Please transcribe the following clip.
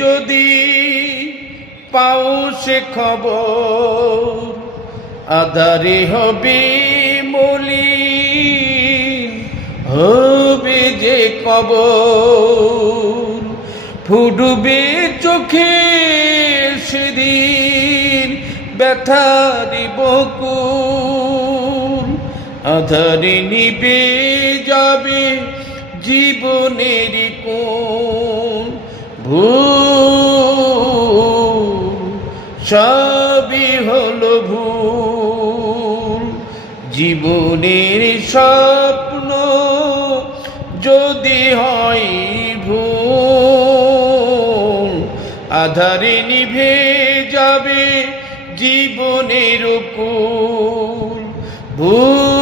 যদি পাও সে খবর, আধারে হবে মলিন, হবে যে কবর। ফুটবে চোখে সেদিন ব্যথার বকুল, আধারে নিবে যাবে জীবনের কোন। ভুল সবই হলো ভুল, জীবনের স্বপ্ন যদি হয় ভুল, আধারে নিভে যাবে জীবনের কুল। ভুল